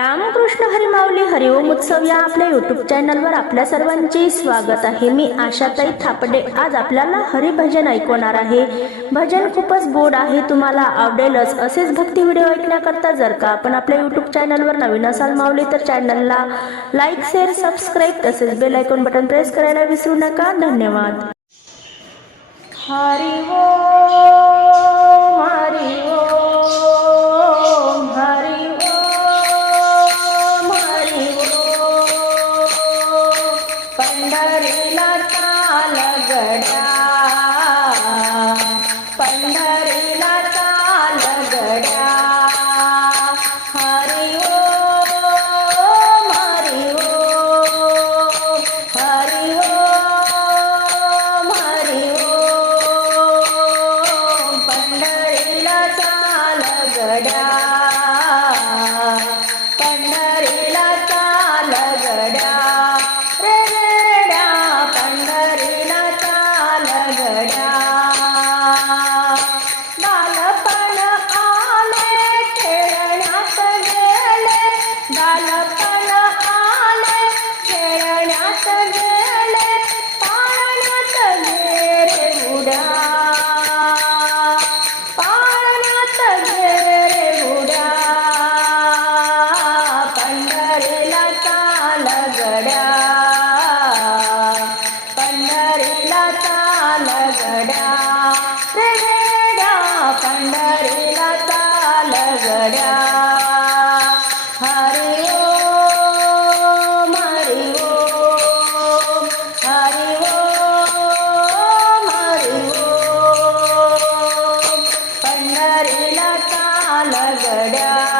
रामकृष्ण हरिमावली हरिओम उत्सव या आपल्या युट्यूब चॅनलवर आपल्या सर्वांचे स्वागत आहे. मी आशाताई थापडे. आज आपल्याला हरिभजन ऐकवणार आहे. भजन खूपच गोड आहे तुम्हाला आवडेलच. असेच भक्ती व्हिडिओ ऐकण्याकरता जर का आपण आपल्या युट्यूब चॅनलवर नवीन असाल माऊली तर चॅनलला लाईक शेअर सबस्क्राईब तसेच बेल आयकॉन बटन प्रेस करायला विसरू नका. धन्यवाद. हरिओ गड्या. पंढरीला चाल गड्या. हरि ओम हरि ओम हरि ओम हरि ओम पंढरीला चाल गड्या. पंढरीला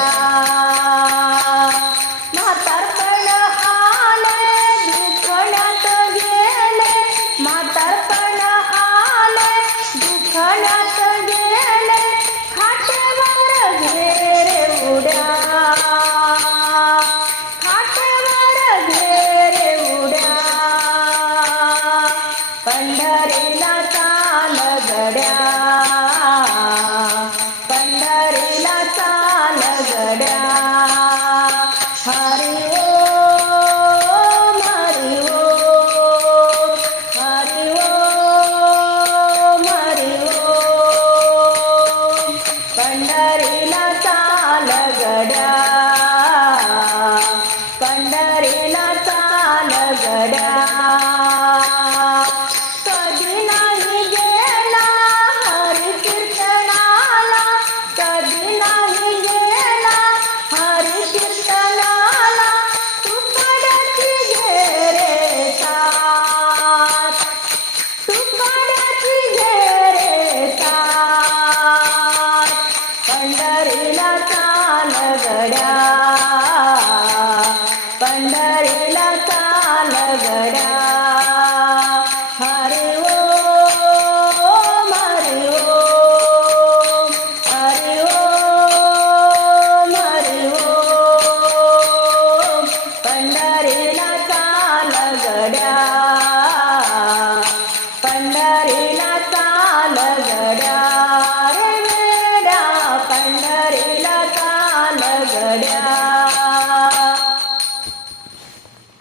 Obrigada. கைலாசாலகடா